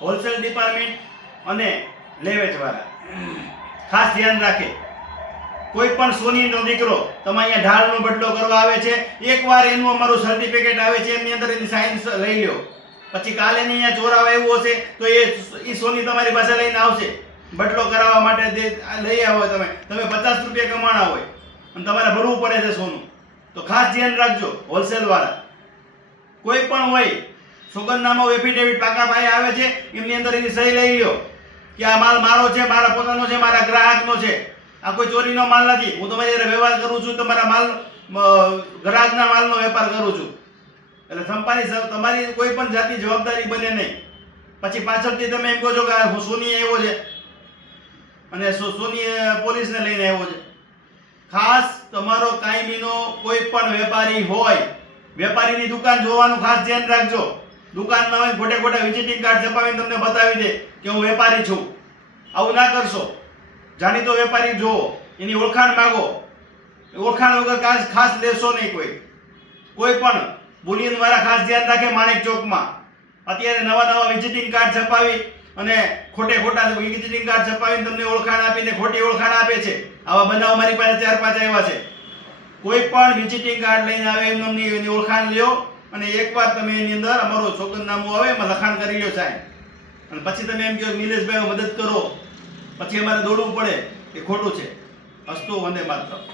Wholesale department અને લેવેચવાળા ખાસ ધ્યાન રાખે. કોઈ પણ સોનીનો દીકરો તમે અહીંયા ઢાળનો બદલો કરવા આવે છે, એકવાર એનું અમારું સર્ટિફિકેટ આવે છે, એની અંદર એની સાઇન લઈ લ્યો. પછી કાલે ની અહીંયા ચોર આવે એવું હશે તો એ સોની તમારી પાસે લઈને આવશે બદલો કરાવવા માટે. લઈ આવો તમે 50 રૂપિયા કમાણા હોય અને તમારે ભરવું પડે છે સોનું, તો ખાસ ધ્યાન રાખજો. હોલસેલ વાળા કોઈ પણ હોય, સોગંદનામું એફિડેવિટ પાકાભાઈ આવે છે, એમની અંદર એની સહી લઈ લ્યો કે આ માલ મારો છે, મારા પોતાનો છે, મારા ગ્રાહકનો છે, આ કોઈ ચોરીનો માલ નથી. હું તમારી જોડે વ્યવહાર કરું છું, તમારા માલ ગ્રાહકના માલનો વેપાર કરું છું. એટલે સંપાની તમારી કોઈ પણ જાતની જવાબદારી બને નહીં. પછી પાછળથી તમે એમ કહો છો કે હું સોની આવ્યો છે અને સોની પોલીસને લઈને આવ્યો છે. ખાસ તમારો કાયમીનો કોઈ પણ વેપારી હોય, વેપારીની દુકાન જોવાનું ખાસ ધ્યાન રાખજો. દુકાનમાં હોય ખોટે ખોટા વિઝિટિંગ કાર્ડ છપાવીને તમને બતાવી દે કે હું વેપારી છું. આવું ના કરશો. જાણીતો વેપારી જોવો, એની ઓળખાણ માગો. ઓળખાણ વગર ખાસ લેશો નહીં કોઈ પણ. બુલિયન વાળા ખાસ ધ્યાન રાખે. માણેક ચોકમાં અત્યારે નવા વિઝિટિંગ કાર્ડ છપાવી અને ખોટા વિઝિટિંગ કાર્ડ છપાવીને તમને ઓળખાણ આપીને ખોટી ઓળખાણ આપે છે. આવા બનાવ મારી પાસે 4-5 આવ્યા છે. કોઈ પણ વિઝિટિંગ કાર્ડ લઈને આવે એની ઓળખાણ લ્યો અને એકવાર તમે એની અંદર અમારું સોગંદનામું આવે એમાં લખાણ કરી લ્યો સાહેબ, અને પછી તમે એમ કહો નિલેશભાઈ મદદ કરો, પછી અમારે દોડવું પડે, એ ખોટું છે. અસ્તુ વંદે માતરમ.